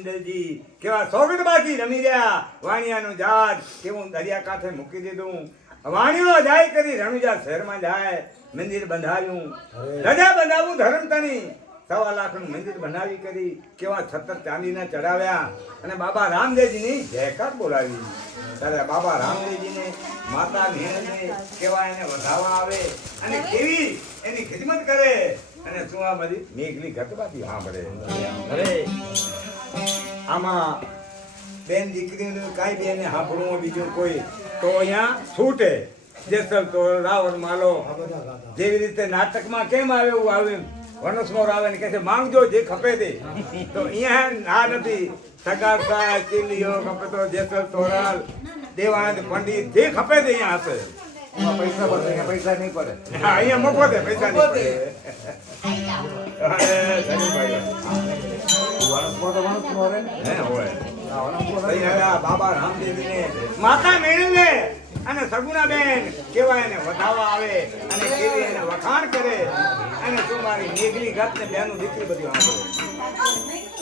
મંડળજી કેવા સોગંદબાજી રમી રહ્યા વાણિયાનું જાત કેવું દરિયા કાંઠે મૂકી દીધું વાણીઓ જાય કરી રણુજા શહેરમાં જાય મંદિર બંધાવ્યું ધજા બંધાવું ધર્મતણી 1.25 લાખનું મંદિર બનાવી કરી કેવા 76 ચાંદીના ચડાવ્યા અને બાબા રામદેવજીની જયકાર બોલાવી ત્યારે બાબા રામદેવજીને માતા નેણને કેવા એને વધાવવા આવે અને કેવી એની ખિદમત કરે અને શું આ બધી મેઘની ઘટવાથી સાંભળે અરે આમાં બેન દીકરીનું કાંઈ બેને સાંભળવું બીજું કોઈ તો અહીંયા છૂટે જેસલ તો રાવણ માલો જેવી રીતે નાટકમાં કેમ આવે એવું આવે વનસમોર આવે ને કહે છે માંગજો જે ખપે તે તો અહીંયા ના નથી સગાસા ચીલીઓ ખપે તો જેસલ તોરાલ દેવાનંદ પંડિત જે ખપે તે અહીંયા હશે પૈસા પડે અહીંયા પૈસા નહીં પડે હા અહીંયા મફતે પૈસા નહીં પડે અરે ધન્યભાઈ વણસમાં તો વણસમાં રહે ને. હે હોય આ વણસમાં રહે. તઈ હવે આ બાબા રામદેવજીને માતા મેળવીને અને સગુણાબેન કેવા એને વધાવવા આવે અને કેવી એને વખાણ કરે અને શું મારી મેઘની ઘાત ને બેનું દીકરી બધી આંબળે